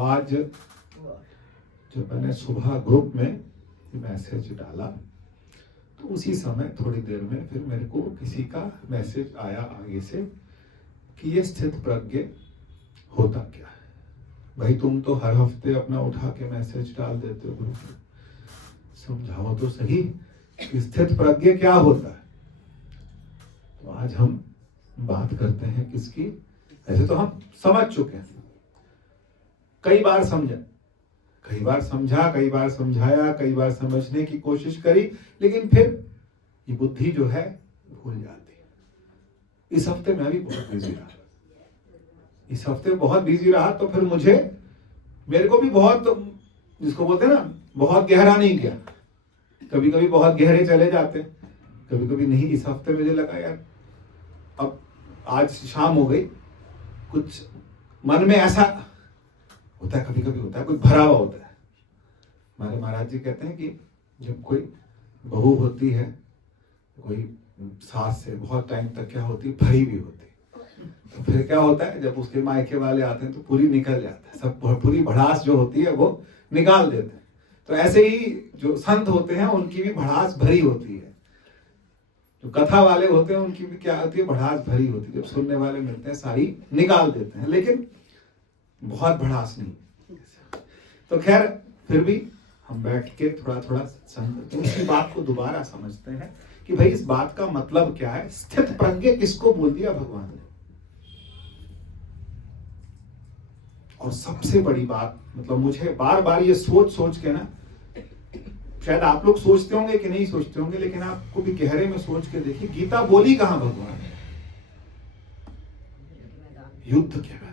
आज जब मैंने सुबह ग्रुप में मैसेज डाला तो उसी समय थोड़ी देर में फिर मेरे को किसी का मैसेज आया आगे से कि ये स्थित प्रज्ञ होता क्या है। भाई तुम तो हर हफ्ते अपना उठा के मैसेज डाल देते हो ग्रुप में, समझाओ तो सही स्थित प्रज्ञ क्या होता है। तो आज हम बात करते हैं किसकी। ऐसे तो हम समझ चुके हैं, कई बार समझा, कई बार समझा, कई बार समझाया, कई बार समझने की कोशिश करी, लेकिन फिर ये बुद्धि जो है भूल जाती है। इस हफ्ते मैं भी बहुत बिजी रहा, इस हफ्ते बहुत बिजी रहा, तो फिर मेरे को भी बहुत, जिसको बोलते हैं ना, बहुत गहरा नहीं किया। कभी कभी बहुत गहरे चले जाते, कभी कभी नहीं। इस हफ्ते मुझे लगा यार अब आज शाम हो गई, कुछ मन में ऐसा होता है, कभी कभी होता है, कुछ भरा हुआ होता है। हमारे महाराज जी कहते हैं कि जब कोई बहू होती है, कोई सास से बहुत टाइम तक क्या होती, भरी भी होती, तो फिर क्या होता है, जब उसके मायके वाले आते हैं तो पूरी निकल जाता है, सब पूरी भड़ास जो होती है वो निकाल देते हैं। तो ऐसे ही जो संत होते हैं उनकी भी भड़ास भरी होती है, जो कथा वाले होते हैं उनकी भी क्या होती है, भड़ास भरी होती है। जब सुनने वाले मिलते हैं सारी निकाल देते हैं, लेकिन बहुत भड़ास नहीं। तो खैर फिर भी हम बैठ के थोड़ा थोड़ा उसी बात को दोबारा समझते हैं कि भाई इस बात का मतलब क्या है, स्थित प्रज्ञ किसको बोल दिया भगवान ने। और सबसे बड़ी बात, मतलब मुझे बार बार ये सोच सोच के ना, शायद आप लोग सोचते होंगे कि नहीं सोचते होंगे, लेकिन आपको भी गहरे में सोच के देखिए, गीता बोली कहां भगवान ने, युद्ध के मैदान।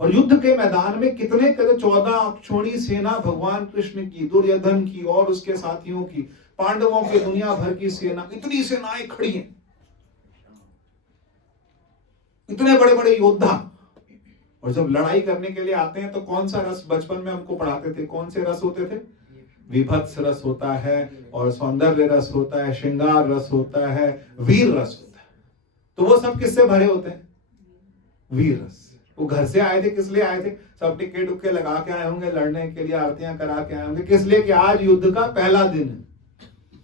और युद्ध के मैदान में कितने 14 अक्षौणी सेना भगवान कृष्ण की, दुर्योधन की और उसके साथियों की, पांडवों के दुनिया भर की सेना, इतनी सेनाएं खड़ी हैं, इतने बड़े बड़े योद्धा। और जब लड़ाई करने के लिए आते हैं तो कौन सा रस बचपन में हमको पढ़ाते थे, कौन से रस होते थे? विभत्स रस होता है, और सौंदर्य रस होता है, श्रृंगार रस होता है, वीर रस होता है। तो वो सब किससे भरे होते हैं? वीर रस। वो घर से आए थे, किस लिए आए थे? सब टिक्के टुक्के लगा के आए होंगे, लड़ने के लिए आरतियां करा के आए होंगे, किस लिए? कि आज युद्ध का पहला दिन है।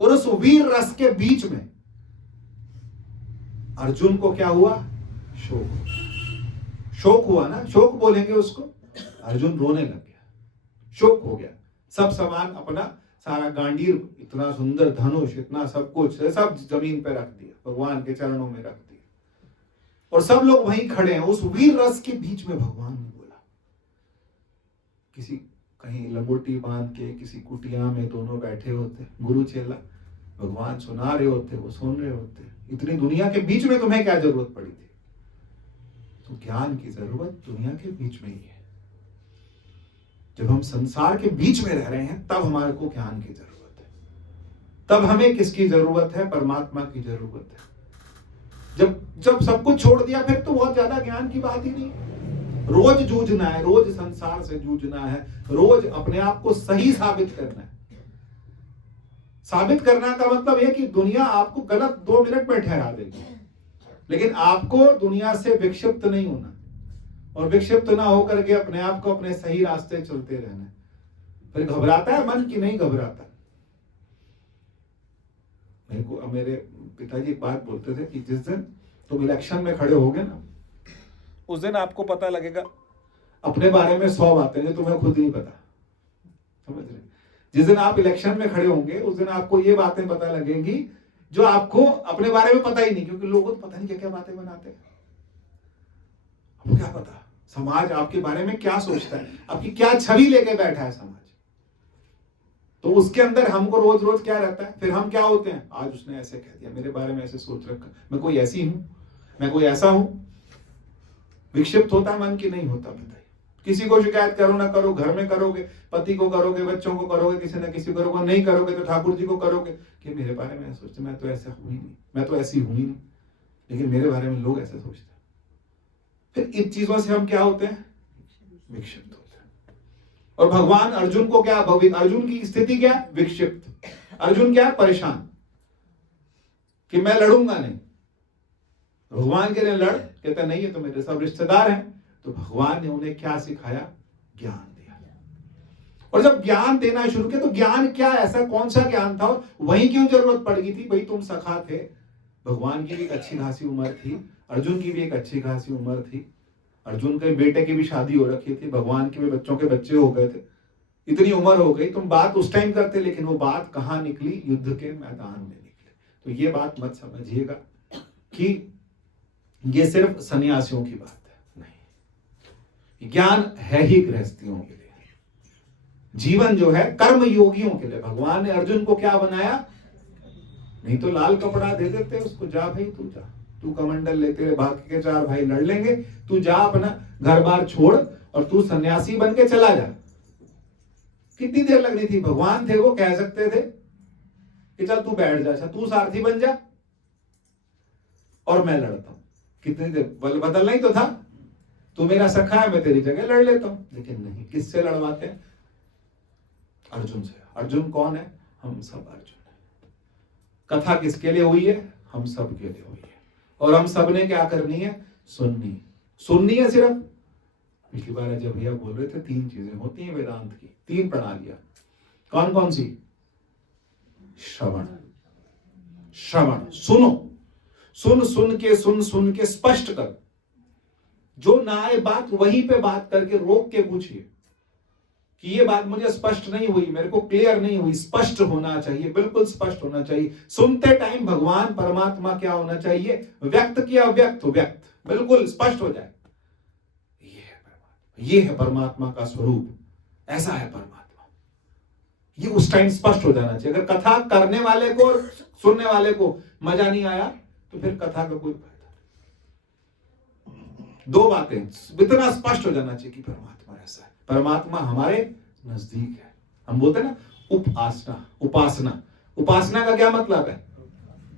और उस वीर रस के बीच में अर्जुन को क्या हुआ? शोक हुआ ना, शोक बोलेंगे उसको। अर्जुन रोने लग गया, शोक हो गया। सब सामान अपना, सारा गांडीर, इतना सुंदर धनुष, इतना सब कुछ, सब जमीन पे रख दिया, भगवान के चरणों में रख दिया। और सब लोग वहीं खड़े हैं। उस वीर रस के बीच में भगवान ने बोला, किसी कहीं लंगोटी बांध के किसी कुटिया में दोनों बैठे होते, गुरु चेला, भगवान सुना रहे होते, वो सुन रहे होते। इतनी दुनिया के बीच में तुम्हें क्या जरूरत पड़ी थी? तो ज्ञान की जरूरत दुनिया के बीच में ही है। जब हम संसार के बीच में रह रहे हैं तब हमारे को ज्ञान की जरूरत है। तब हमें किसकी जरूरत है? परमात्मा की जरूरत है। जब सब कुछ छोड़ दिया फिर तो बहुत ज्यादा ज्ञान की बात ही नहीं। रोज जूझना है, रोज संसार से जूझना है, रोज अपने आप को सही साबित करना है। साबित करना का मतलब है कि दुनिया आपको गलत 2 मिनट में ठहरा देगी, लेकिन आपको दुनिया से विक्षिप्त नहीं होना, और विक्षिप्त ना होकर के अपने आप को अपने सही रास्ते चलते रहना। फिर घबराता है मन की? नहीं घबराता। मेरे पिताजी एक बात बोलते थे कि जिस दिन तुम इलेक्शन में खड़े होगे ना, उस दिन आपको पता लगेगा अपने बारे में 100 बातें जो तुम्हें खुद नहीं पता। समझ रहे? जिस दिन आप इलेक्शन में खड़े होंगे उस दिन आपको ये बातें पता लगेंगी जो आपको अपने बारे में पता ही नहीं, क्योंकि लोग तो पता नहीं क्या क्या बातें बनाते हैं। आपको क्या पता समाज आपके बारे में क्या सोचता है, आपकी क्या छवि लेके बैठा है समाज। तो उसके अंदर हमको रोज रोज क्या रहता है, फिर हम क्या होते हैं, आज उसने ऐसे कह दिया, मेरे बारे में ऐसे सोच रखा, मैं कोई ऐसी हूं, मैं कोई ऐसा हूं। विक्षिप्त होता है मन की? नहीं होता। बताइए, किसी को शिकायत करो ना करो, घर में करोगे, पति को करोगे, बच्चों को करोगे, किसी न किसी को करोगे, नहीं करोगे तो ठाकुर जी को करोगे कि मेरे बारे में सोचते, मैं तो ऐसा हुई नहीं, मैं तो ऐसी हुई नहीं, लेकिन मेरे बारे में लोग ऐसे सोचते हैं। फिर इन चीजों से हम क्या होते हैं? विक्षिप्त होते हैं। और भगवान अर्जुन को क्या, अर्जुन की स्थिति क्या? विक्षिप्त। अर्जुन क्या? परेशान कि मैं लड़ूंगा नहीं। भगवान के लिए लड़, कहता नहीं, ये तो मेरे सब रिश्तेदार हैं, तो भगवान ने उन्हें क्या सिखाया? ज्ञान दिया। और जब ज्ञान देना शुरू किया तो ज्ञान क्या, ऐसा कौन सा ज्ञान था, वहीं क्यों जरूरत पड़ गई थी? भाई तुम सखा थे, भगवान की भी एक अच्छी खासी उम्र थी, अर्जुन की भी एक अच्छी खासी उम्र थी, अर्जुन के बेटे की भी शादी हो रखी थी, भगवान के भी बच्चों के बच्चे हो गए थे, इतनी उम्र हो गई, तुम बात उस टाइम करते, लेकिन वो बात कहाँ निकली? युद्ध के मैदान में निकली। तो ये बात मत समझिएगा कि ये सिर्फ सन्यासियों की बात है, नहीं, ज्ञान है ही गृहस्थियों के लिए। जीवन जो है कर्म योगियों के लिए। भगवान ने अर्जुन को क्या बनाया? नहीं तो लाल कपड़ा दे देते उसको, जा भाई तू जा, तू कमंडल लेते रहे, बाकी के 4 भाई लड़ लेंगे, तू जा अपना घर बार छोड़ और तू सन्यासी बन के चला जा। कितनी देर लगनी थी? भगवान थे वो, कह सकते थे कि चल तू बैठ जा, अच्छा तू सारथी बन जा और मैं लड़ता हूं। कितनी देर, बदलना ही तो था, तू मेरा सखा है, मैं तेरी जगह लड़ लेता हूं। लेकिन नहीं, किससे लड़वाते हैं? अर्जुन से। अर्जुन कौन है? हम सब अर्जुन है। कथा किसके लिए हुई है? हम सब के लिए हुई है। और हम सब ने क्या करनी है? सुननी है सिर्फ। पिछली बार जब भैया बोल रहे थे 3 चीजें होती हैं वेदांत की, 3 प्रणालियां। कौन कौन सी? श्रवण, सुनो, सुन के स्पष्ट कर। जो ना आए बात वहीं पे बात करके रोक के पूछिए कि ये बात मुझे स्पष्ट नहीं हुई, मेरे को क्लियर नहीं हुई। स्पष्ट होना चाहिए, बिल्कुल स्पष्ट होना चाहिए। सुनते टाइम भगवान परमात्मा क्या होना चाहिए? व्यक्त किया, व्यक्त बिल्कुल स्पष्ट हो जाए। ये है परमात्मा का स्वरूप, ऐसा है परमात्मा। ये उस टाइम स्पष्ट हो जाना चाहिए। अगर कथा करने वाले को और सुनने वाले को मजा नहीं आया तो फिर कथा का कोई फायदा नहीं। 2 बातें इतना स्पष्ट हो जाना चाहिए कि परमात्मा ऐसा है, परमात्मा हमारे नजदीक है। हम बोलते हैं ना उपासना का क्या मतलब है?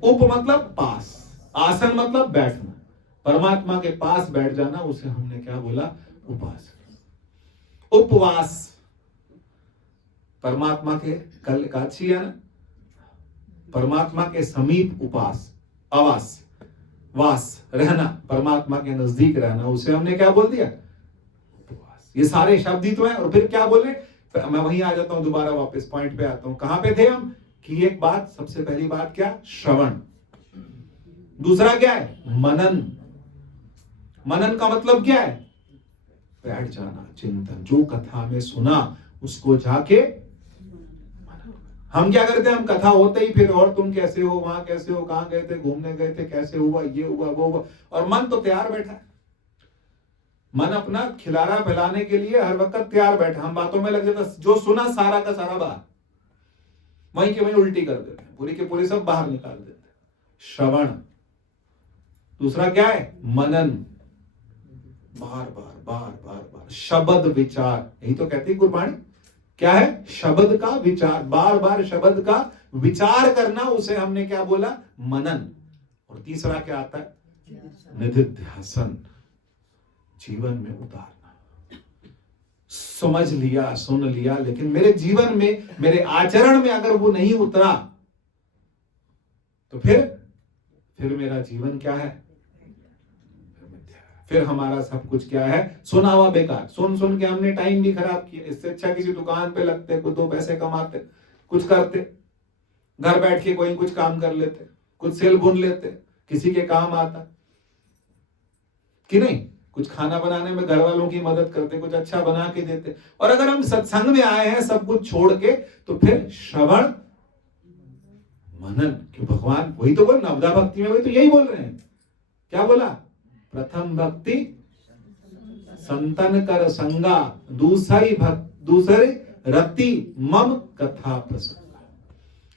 उप मतलब पास, आसन मतलब बैठना। परमात्मा के पास बैठ जाना, उसे हमने क्या बोला? उपासना। उपवास, परमात्मा के कल एकादशी है ना, परमात्मा के समीप वास रहना, परमात्मा के नजदीक रहना, उसे हमने क्या बोल दिया? उपवास। ये सारे शब्द ही तो है। और फिर क्या बोले? मैं वहीं आ जाता हूं, दोबारा वापस पॉइंट पे आता हूं। कहां पे थे हम? कि एक बात, सबसे पहली बात क्या? श्रवण। दूसरा क्या है? मनन का मतलब क्या है? बैठ जाना, चिंतन। जो कथा में सुना उसको जाके हम क्या करते हैं? हम कथा होते ही फिर और तुम कैसे हो, वहां कैसे हो, कहां गए थे, घूमने गए थे, कैसे हुआ, ये हुआ, वो हुआ, और मन तो तैयार बैठा है। मन अपना खिलाना पिलाने के लिए हर वक्त तैयार बैठा। हम बातों में लग जाता, जो सुना सारा का सारा बाहर, वहीं के वहीं उल्टी कर देते हैं, पूरी के पूरी सब बाहर निकाल देते हैं। श्रवण। दूसरा क्या है? मनन। बार बार शब्द विचार, यही तो कहती है गुरबाणी। क्या है? शब्द का विचार, बार बार शब्द का विचार करना, उसे हमने क्या बोला? मनन। और तीसरा क्या आता है? निधिध्यासन, जीवन में उतारना। समझ लिया, सुन लिया, लेकिन मेरे जीवन में, मेरे आचरण में अगर वो नहीं उतरा तो फिर मेरा जीवन क्या है? फिर हमारा सब कुछ क्या है? सुना हुआ बेकार। सुन के हमने टाइम भी खराब किया। इससे अच्छा किसी दुकान पे लगते, कुछ 2 पैसे कमाते, कुछ करते, घर बैठ के कोई कुछ काम कर लेते, कुछ सेल बुन लेते, किसी के काम आता कि नहीं? कुछ खाना बनाने में घर वालों की मदद करते, कुछ अच्छा बना के देते। और अगर हम सत्संग में आए हैं सब कुछ छोड़ के, तो फिर श्रवण मनन। कि भगवान वही तो बोल, नवदा भक्ति में वही तो यही बोल रहे हैं। क्या बोला? प्रथम भक्ति संतन कर संगा, दूसरी रति मम कथा प्रसंगा।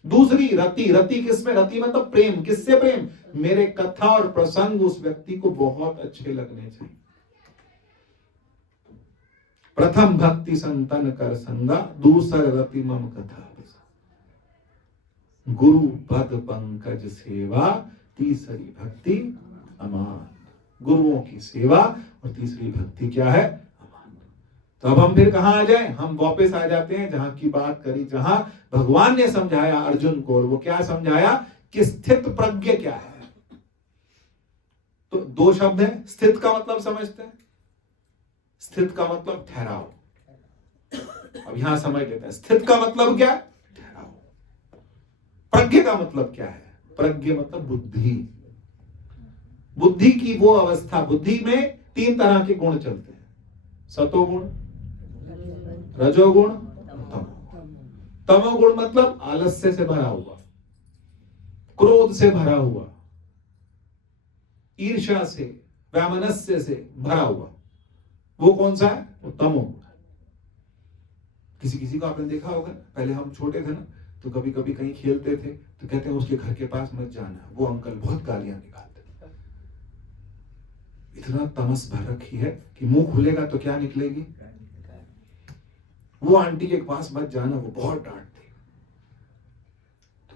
दूसरी रति किसमें? रति मतलब प्रेम। किससे प्रेम? मेरे कथा और प्रसंग उस व्यक्ति को बहुत अच्छे लगने चाहिए। प्रथम भक्ति संतन कर संगा, दूसर रति मम कथा प्रसंग। गुरु पद पंकज सेवा, तीसरी भक्ति अमान। गुरुओं की सेवा और तीसरी भक्ति क्या है? अमान। तो अब हम फिर कहां आ जाए? हम वापस आ जाते हैं जहां की बात करी, जहां भगवान ने समझाया अर्जुन को। और वो क्या समझाया? कि स्थित प्रज्ञ क्या है। तो 2 शब्द है। स्थित का मतलब समझते हैं, स्थित का मतलब ठहराव। अब यहां समझ लेते हैं स्थित का मतलब क्या है, ठहराव। प्रज्ञ का मतलब क्या है, प्रज्ञ मतलब बुद्धि। बुद्धि की वो अवस्था, बुद्धि में 3 तरह के गुण चलते हैं, सतोगुण, रजोगुण, तमोगुण। तमोगुण मतलब आलस्य से भरा हुआ, क्रोध से भरा हुआ, ईर्ष्या से, वैमनस्य से भरा हुआ, वो कौन सा है, वो तमोगुण। किसी किसी को आपने देखा होगा, पहले हम छोटे थे ना, तो कभी कभी कहीं खेलते थे तो कहते हैं उसके घर के पास मत जाना, वो अंकल बहुत गालियां निकालते। इतना तमस भर रखी है कि मुंह खुलेगा तो क्या निकलेगी, वो आंटी के पास मत जाना, वो बहुत डांटती।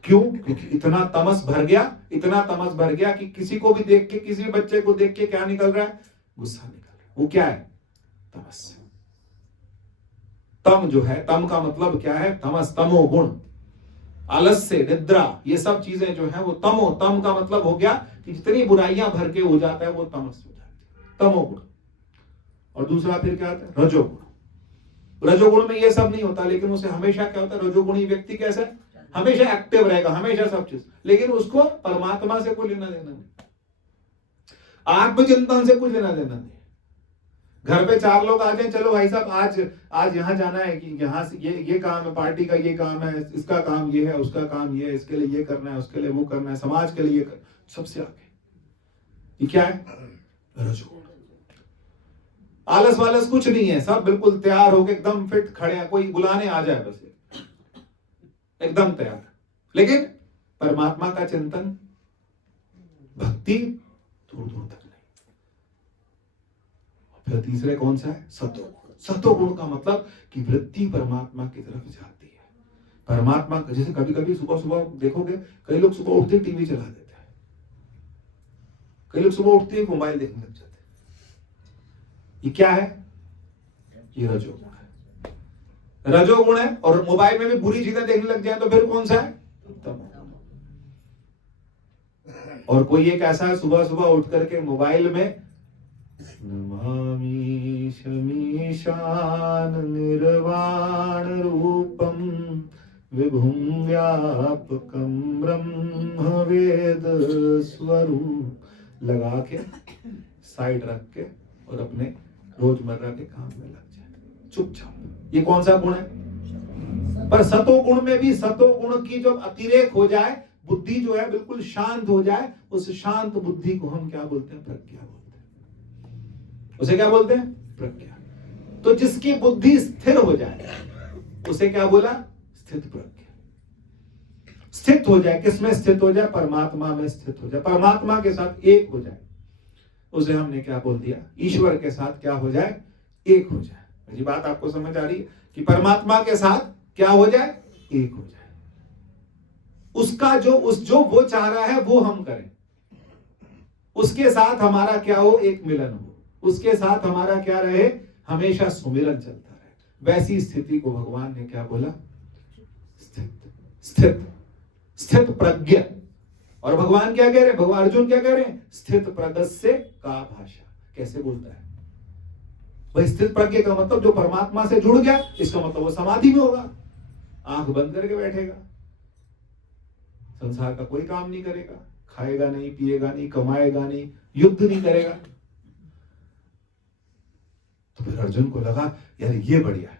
क्यों, क्योंकि इतना तमस भर गया, इतना तमस भर गया कि किसी को भी देख के, किसी बच्चे को देख के क्या निकल रहा है, गुस्सा निकल रहा है। वो क्या है, तमस। तम जो है, तम का मतलब क्या है, तमस, तमोगुण, आलस्य, निद्रा, ये सब चीजें जो है वो तमो। तम का मतलब हो गया कि जितनी बुराइयां भर के हो जाता है वो तमस हो जाती है, तमोगुण। और दूसरा फिर क्या आता है, रजोगुण। रजोगुण में ये सब नहीं होता, लेकिन उसे हमेशा क्या होता है, रजोगुणी व्यक्ति कैसा है, हमेशा एक्टिव रहेगा, हमेशा सब चीज, लेकिन उसको परमात्मा से कोई लेना देना नहीं, आत्मचिंतन से कुछ लेना देना नहीं। घर पे 4 लोग आ जाए, चलो भाई साहब आज यहाँ जाना है, कि यहाँ से ये काम है, पार्टी का ये काम है, इसका काम ये है, उसका काम ये है, इसके लिए ये करना है, उसके लिए वो करना है, समाज के लिए सबसे आगे। ये क्या है, रजोगुण। आलस वालस कुछ नहीं है, सब बिल्कुल तैयार होके एकदम फिट खड़े हैं, कोई बुलाने आ जाए बस एकदम तैयार। लेकिन परमात्मा का चिंतन, भक्ति दूर दूर तक नहीं। फिर तीसरे कौन सा है, सतोगुण। सतोगुण का मतलब कि वृत्ति परमात्मा की तरफ जाती है। परमात्मा, जैसे कभी कभी सुबह सुबह देखोगे, कई लोग सुबह उठते टीवी चला देते हैं, कई लोग सुबह उठते ही मोबाइल देखने लग जाते हैं। ये क्या है, ये रजोगुण है, रजोगुण है। और मोबाइल में भी बुरी चीजें देखने लग जाए तो फिर कौन सा है, तमोगुण। और कोई एक ऐसा है, सुबह सुबह उठ करके मोबाइल में नमामि शमीशान निर्वाण रूपम विभुं व्यापकं ब्रह्म वेद स्वरूप लगा के साइड रख के और अपने रोजमर्रा के काम में लग जाए चुपचाप। ये कौन सा गुण है, पर सतोगुण में भी, सतोगुण की जब अतिरेक हो जाए, बुद्धि जो है बिल्कुल शांत हो जाए, उस शांत बुद्धि को हम क्या बोलते हैं, प्रज्ञा बोलते हैं। उसे क्या बोलते हैं, प्रज्ञा। तो जिसकी बुद्धि स्थिर हो जाए उसे क्या बोला, स्थित प्रज्ञा। स्थित हो जाए, किसमें स्थित हो जाए, परमात्मा में स्थित हो जाए, परमात्मा के साथ एक हो जाए, उसे हमने क्या बोल दिया, ईश्वर के साथ क्या हो जाए, एक हो जाए। मेरी बात आपको समझ आ रही है कि परमात्मा के साथ क्या हो जाए, एक हो जाए। उसका जो वो चाह रहा है वो हम करें, उसके साथ हमारा क्या हो, एक मिलन हो, उसके साथ हमारा क्या रहे, हमेशा सुमिरन चलता रहे। वैसी स्थिति को भगवान ने क्या बोला, स्थित स्थित स्थित प्रज्ञ। और भगवान क्या कह रहे हैं, भगवान अर्जुन क्या कह रहे हैं, स्थित प्रगस्य का भाषा। कैसे बोलता है भाई, स्थित प्रज्ञ का मतलब जो परमात्मा से जुड़ गया, इसका मतलब वो समाधि में होगा, आंख बंद करके बैठेगा, संसार का कोई काम नहीं करेगा, खाएगा नहीं, पिएगा नहीं, कमाएगा नहीं, युद्ध नहीं करेगा। तो फिर अर्जुन को लगा यार ये बढ़िया है,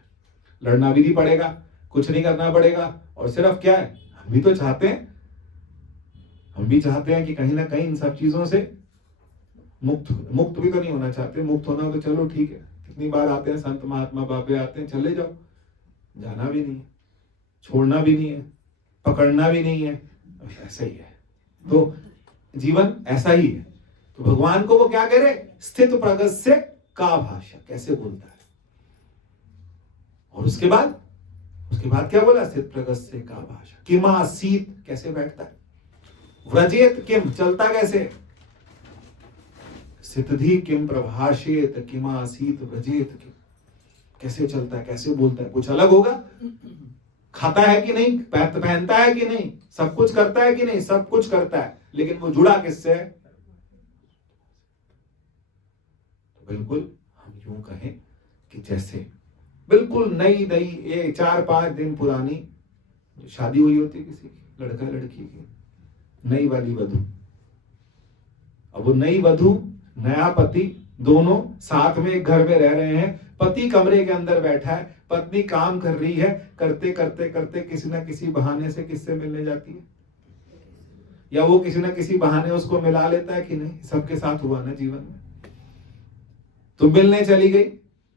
लड़ना भी नहीं पड़ेगा, कुछ नहीं करना पड़ेगा, और सिर्फ क्या है, हम भी तो चाहते हैं, हम भी चाहते हैं कि कहीं ना कहीं इन सब चीजों से मुक्त भी तो नहीं होना चाहते। मुक्त होना तो चलो ठीक है, कितनी बार आते हैं संत महात्मा बाबे आते हैं, चले जाओ, जाना भी नहीं है, छोड़ना भी नहीं है, पकड़ना भी नहीं है, ऐसा ही है। तो जीवन ऐसा ही है। तो भगवान को वो क्या कह रहे, स्थित प्रगस्य का भाषा। कैसे बोलता है, और उसके बाद क्या बोला, स्थित प्रगस्य का भाषा। किमासीत, कैसे बैठता है, व्रजेत किम, चलता कैसे, सिद्धि किम प्रभाषेत किमासीत व्रजेत किम, कैसे चलता है, कैसे बोलता है, कुछ अलग होगा। खाता है कि नहीं, पहनता है कि नहीं, सब कुछ करता है कि नहीं, सब कुछ करता है, लेकिन वो जुड़ा किससे है, तो बिल्कुल हम यूं कहें कि जैसे बिल्कुल नई नई, ये 4-5 दिन पुरानी शादी हुई होती किसी की, लड़का लड़की की, नई वाली वधू। अब वो नई वधू, नया पति, दोनों साथ में एक घर में रह रहे हैं। पति कमरे के अंदर बैठा है, पत्नी काम कर रही है। करते करते करते किसी ना किसी बहाने से किससे मिलने जाती है, या वो किसी ना किसी बहाने उसको मिला लेता है कि नहीं। सबके साथ हुआ ना जीवन में। तो मिलने चली गई,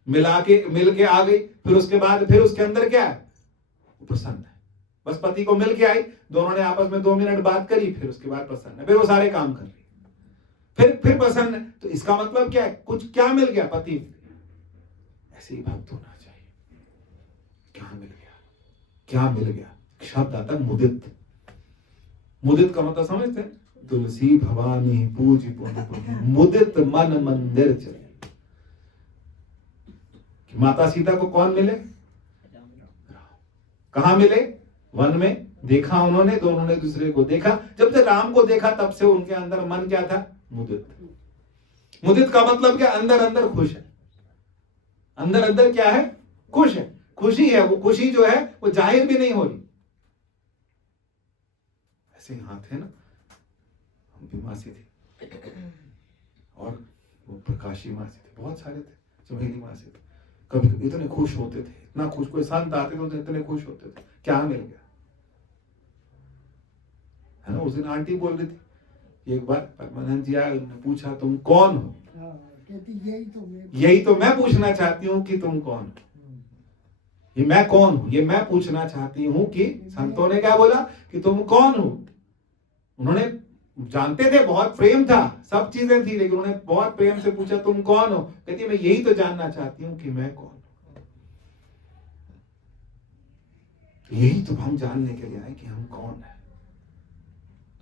मिल के आ गई, फिर उसके बाद फिर उसके अंदर क्या है, प्रसन्न है। बस पति को मिल के आई, दोनों ने आपस में 2 मिनट बात करी, फिर उसके बाद प्रसन्न है, फिर वो सारे काम कर रही, फिर प्रसन्न है। तो इसका मतलब क्या है, कुछ क्या मिल गया, पति। ऐसे ही भक्त होना चाहिए। क्या मिल गया, क्या मिल गया। शब्द आता है मुदित। मुदित का मतलब समझते हैं, तुलसी भवानी पूज मुदित मन मंदिर चले। माता सीता को कौन मिले, कहां मिले, वन में देखा उन्होंने, दोनों ने दूसरे को देखा। जब से राम को देखा तब से उनके अंदर मन क्या था, मुदित। मुदित का मतलब क्या, अंदर अंदर खुश है। अंदर अंदर क्या है, खुश है, खुशी है। वो खुशी जो है वो जाहिर भी नहीं हो रही। ऐसे हाथ है ना, हम भी मासी थी और वो प्रकाशी मासी थे, बहुत सारे थे, चमेली मासी थे। कभी कभी इतने खुश होते थे, इतना खुश, कोई संत आते थे तो इतने खुश होते थे। क्या मिल गया, है ना। उस दिन आंटी बोल रही थी, एक बार परमानंद जी आए, उन्होंने पूछा तुम कौन हो। यही तो मैं पूछना चाहती हूँ कि तुम कौन हो। ये मैं कौन हूं, ये मैं पूछना चाहती हूँ कि संतों ने क्या बोला कि तुम कौन हो। उन्होंने जानते थे, बहुत प्रेम था, सब चीजें थी, लेकिन उन्होंने बहुत प्रेम से पूछा तुम कौन हो। कहती मैं यही तो जानना चाहती हूँ कि मैं कौन हूं। यही तो हम जानने के लिए आए कि हम कौन है।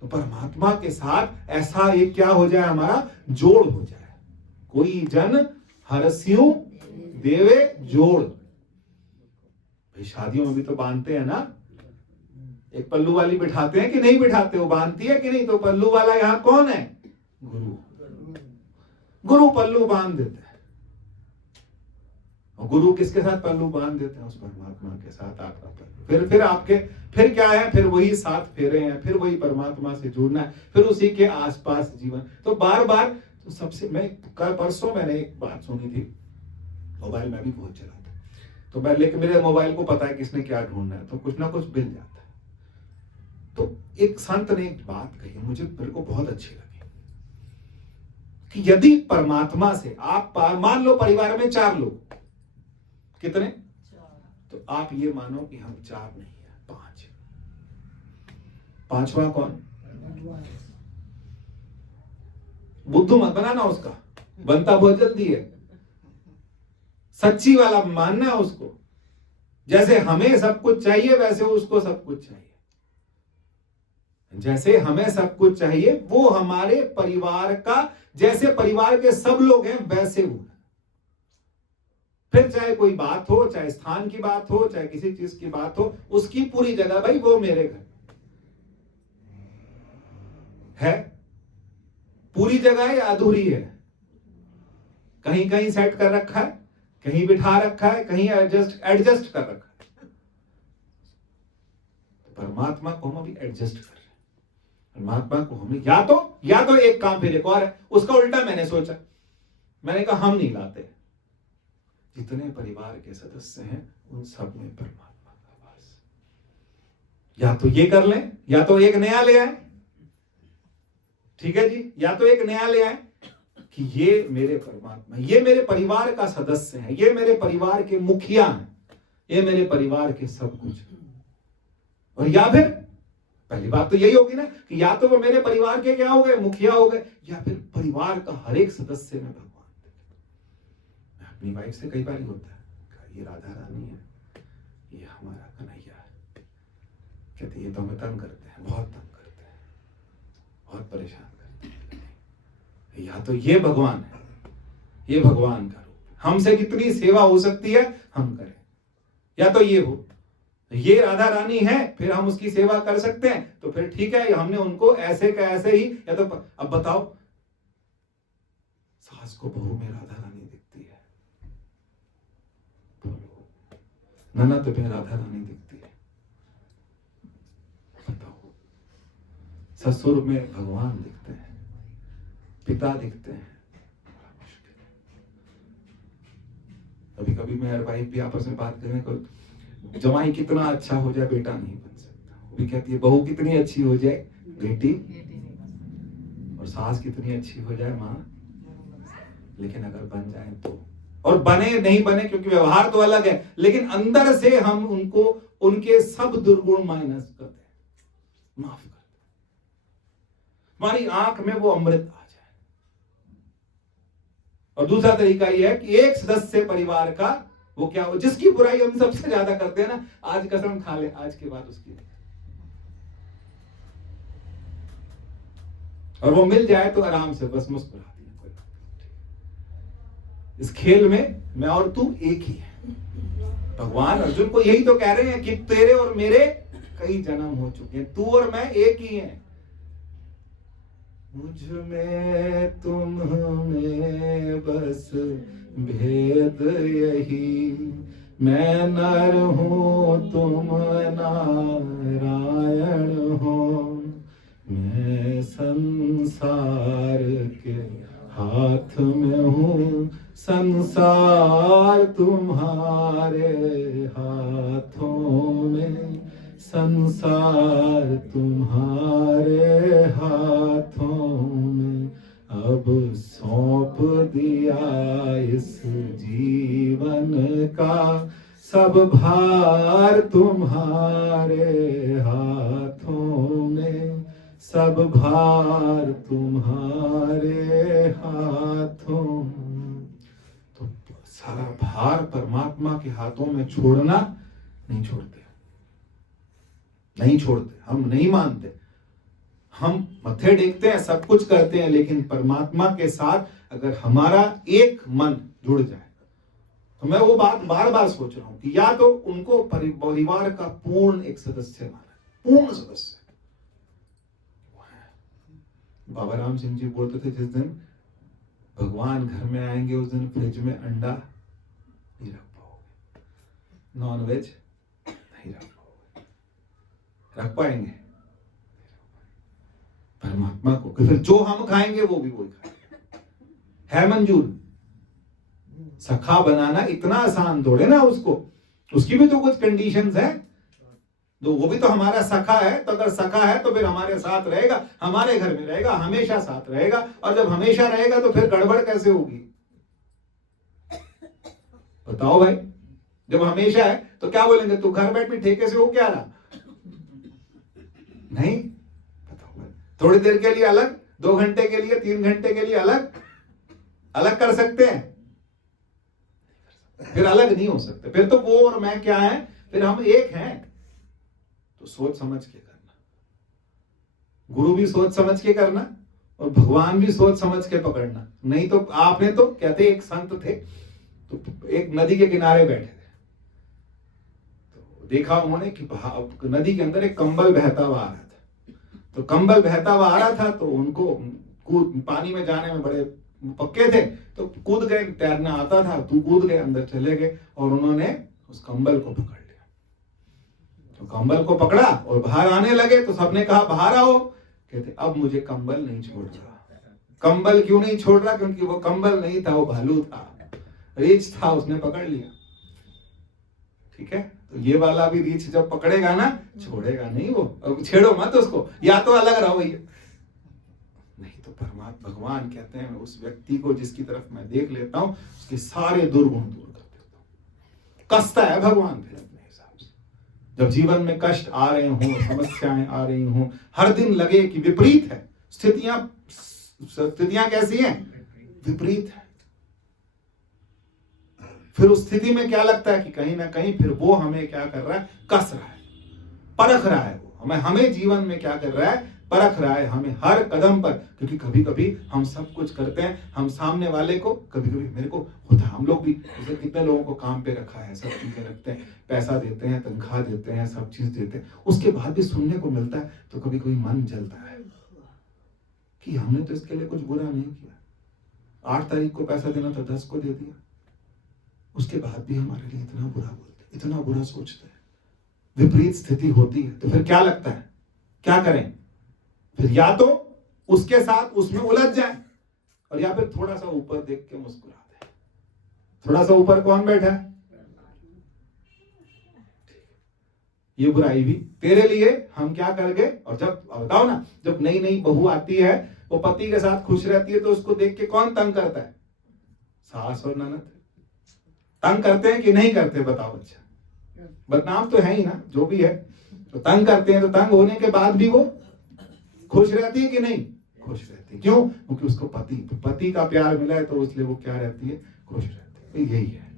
तो परमात्मा के साथ ऐसा एक क्या हो जाए, हमारा जोड़ हो जाए। कोई जन हरस्यों देवे जोड़। भाई शादियों में भी तो बांधते हैं ना, एक पल्लू वाली बिठाते हैं कि नहीं बिठाते, वो बांधती है कि नहीं। तो पल्लू वाला यहाँ कौन है, गुरु। गुरु पल्लू बांध देते हैं। और गुरु किसके साथ पल्लू बांध देते हैं, उस परमात्मा के साथ आपका पल्लू। फिर आपके फिर क्या है, फिर वही 7 फेरे हैं, फिर वही परमात्मा से जुड़ना है, फिर उसी के आसपास जीवन। तो बार बार, तो सबसे, मैं कल परसों मैंने एक बात सुनी थी, मोबाइल में भी बहुत चलाता, तो मैं, लेकिन मेरे मोबाइल को पता है किसने क्या ढूंढना है, तो कुछ ना कुछ मिल जाता है। तो एक संत ने एक बात कही, मेरे को बहुत अच्छी लगी, कि यदि परमात्मा से आप, मान लो परिवार में 4 लोग, कितने, तो आप ये मानो कि हम 4 नहीं है, 5। 5वां कौन, बुद्धू मत बनाना उसका, बनता बहुत जल्दी है। सच्ची वाला मानना है उसको। जैसे हमें सब कुछ चाहिए वैसे उसको सब कुछ चाहिए। जैसे हमें सब कुछ चाहिए, वो हमारे परिवार का, जैसे परिवार के सब लोग हैं वैसे वो है। फिर चाहे कोई बात हो, चाहे स्थान की बात हो, चाहे किसी चीज की बात हो, उसकी पूरी जगह, भाई वो मेरे घर है। पूरी जगह या अधूरी है, कहीं कहीं सेट कर रखा है, कहीं बिठा रखा है, कहीं एडजस्ट कर रखा है। परमात्मा को हम अभी एडजस्ट कर रहे हैं। परमात्मा को हमें या तो एक काम, फिर एक और है, उसका उल्टा मैंने सोचा, मैंने कहा हम नहीं लाते। जितने परिवार के सदस्य हैं उन सब में परमात्मा का वास। या तो ये कर लें, या तो एक नया ले आए, ठीक है जी, या तो एक नया ले आए कि ये मेरे परमात्मा, ये मेरे परिवार का सदस्य है, ये मेरे परिवार के मुखिया हैं, ये मेरे परिवार के सब कुछ। और या फिर पहली बात तो यही होगी ना कि या तो वो मेरे परिवार के क्या हो गए, मुखिया हो गए, या फिर परिवार का हर एक सदस्य में भगवान। मैं अपनी वाइफ से कई बार होता है, ये राधा रानी है, ये हमारा कन्हैया है, कहते ये तो हमें तंग करते हैं, बहुत तंग करते हैं, बहुत परेशान करते हैं। या तो ये भगवान है, ये भगवान का रूप, हमसे जितनी सेवा हो सकती है हम करें। या तो ये हो, ये राधा रानी है, फिर हम उसकी सेवा कर सकते हैं, तो फिर ठीक है, हमने उनको ऐसे का ऐसे ही। या तो अब बताओ, सास को बहू में राधा रानी दिखती है, नन्ना तुम्हें राधा रानी दिखती है, बताओ। ससुर में भगवान दिखते हैं, पिता दिखते हैं, बड़ा मुश्किल है। कभी कभी मैं और वाइफ भी आपस में बात करने को, जवाई कितना अच्छा हो जाए बेटा नहीं बन सकता, वो भी कहती है बहू कितनी अच्छी हो जाए बेटी, और सास कितनी अच्छी हो जाए माँ, लेकिन अगर बन जाए तो, और बने नहीं बने क्योंकि व्यवहार तो अलग है, लेकिन अंदर से हम उनको उनके सब दुर्गुण माइनस करते हैं, माफ करते हैं, हमारी आंख में वो अमृत आ जाए। और दूसरा तरीका यह है कि एक सदस्य परिवार का वो क्या हो, जिसकी बुराई हम सबसे ज्यादा करते हैं ना, आज कसम खा ले आज के बाद उसकी, और वो मिल जाए तो आराम से बस मुस्कुरा दिया। इस खेल में मैं और तू एक ही है। भगवान अर्जुन को यही तो कह रहे हैं कि तेरे और मेरे कई जन्म हो चुके हैं, तू और मैं एक ही हैं। मुझ में तुम में बस भेद यही, मैं नर हूं तुम नारायण हो, मैं संसार के हाथ में हूँ, संसार तुम्हारे हाथों में, संसार तुम्हारे हाथों में, अब सौंप दिया इस जीवन का सब भार तुम्हारे हाथों में, सब भार तुम्हारे हाथों। तो सारा भार परमात्मा के हाथों में छोड़ना नहीं छोड़ते, नहीं छोड़ते, हम नहीं मानते, हम मत्थे टेकते हैं, सब कुछ करते हैं, लेकिन परमात्मा के साथ अगर हमारा एक मन जुड़ जाए, तो मैं वो बात बार बार सोच रहा हूं कि या तो उनको परिवार का पूर्ण एक सदस्य माना, पूर्ण सदस्य। बाबा राम सिंह जी बोलते थे जिस दिन भगवान घर में आएंगे उस दिन फ्रिज में अंडा नहीं रख पाओगे, नॉन वेज नहीं रख पाओगे, रख पाएंगे परमात्मा को, फिर जो हम खाएंगे वो भी वही खाएंगे, है मंजूर। सखा बनाना इतना आसान थोड़े ना, उसकी भी तो कुछ कंडीशंस है, तो वो भी तो हमारा सखा है, तो अगर सखा है तो फिर हमारे साथ रहेगा, हमारे घर में रहेगा, हमेशा साथ रहेगा, और जब हमेशा रहेगा तो फिर गड़बड़ कैसे होगी, बताओ भाई। जब हमेशा है तो क्या बोलेंगे, तू घर बैठ भी ठेके से हो क्या रहा, नहीं, बताओ भाई। थोड़ी देर के लिए अलग, 2 घंटे के लिए, 3 घंटे के लिए अलग अलग कर सकते हैं, फिर अलग नहीं हो सकते, फिर तो वो और मैं क्या है, फिर हम एक हैं। तो सोच समझ के करना, गुरु भी सोच समझ के करना, और भगवान भी सोच समझ के पकड़ना। नहीं तो आपने तो कहते, एक संत थे तो एक नदी के किनारे बैठे थे, तो देखा उन्होंने कि नदी के अंदर एक कंबल बहता हुआ आ रहा था, तो कंबल बहता हुआ आ रहा था तो उनको पानी में जाने में बड़े पक्के थे, तो कूद गए, तैरना आता था, तो कूद गए, अंदर चले गए, और उन्होंने उस कंबल को पकड़ लिया। तो कंबल को पकड़ा और बाहर आने लगे, तो सबने कहा बाहर आओ, कहते अब मुझे कंबल नहीं छोड़ रहा। कंबल क्यों नहीं छोड़ रहा, क्योंकि वो कंबल नहीं था, वो भालू था, रीछ था, उसने पकड़ लिया। ठीक है, तो ये वाला भी रीछ जब पकड़ेगा ना, छोड़ेगा नहीं वो, अब छेड़ो मत उसको, या तो अलग रहो भैया। नहीं तो परमात्मा भगवान कहते हैं, उस व्यक्ति को जिसकी तरफ मैं देख लेता हूं, उसके सारे दुर्गुण दूर कर देता हूं। कसता है भगवान फिर अपने हिसाब से। जब जीवन में कष्ट आ रहे हों, समस्याएं आ रही हों, हर दिन लगे कि विपरीत है, स्थितियां कैसी हैं, विपरीत है, फिर उस स्थिति में क्या लगता है कि कहीं ना कहीं फिर वो हमें क्या कर रहा है, कस रहा है, परख रहा है, वो हमें जीवन में क्या कर रहा है, परख रहा है हमें हर कदम पर। क्योंकि कभी कभी हम सब कुछ करते हैं, हम सामने वाले को, कभी कभी मेरे को होता है, हम लोग भी जैसे कितने लोगों को काम पे रखा है, सब चीजें रखते हैं, पैसा देते हैं, तनख्वाह देते हैं, सब चीज देते हैं, उसके बाद भी सुनने को मिलता है तो कभी कभी मन जलता है कि हमने तो इसके लिए कुछ बुरा नहीं किया, 8 तारीख को पैसा देना था, 10 को दे दिया, उसके बाद भी हमारे लिए इतना बुरा बोलते हैं। इतना बुरा सोचते हैं, विपरीत स्थिति होती है तो फिर क्या लगता है, क्या करें? फिर या तो उसके साथ उसमें उलझ जाए और या फिर थोड़ा सा ऊपर देख के मुस्कुरा दे। थोड़ा सा ऊपर कौन बैठा है? ये बुराई भी तेरे लिए हम क्या कर गए। और जब बताओ ना, जब नई नई बहू आती है, वो पति के साथ खुश रहती है तो उसको देख के कौन तंग करता है? सास और ननद तंग करते हैं कि नहीं करते? बताओ बच्चा, बदनाम तो है ही ना, जो भी है तो तंग करते हैं। तो तंग होने के बाद भी वो खुश रहती है कि नहीं? खुश रहती है। क्यों? क्योंकि उसको पति का प्यार मिला है, तो इसलिए वो क्या रहती है? खुश रहती है। यही है,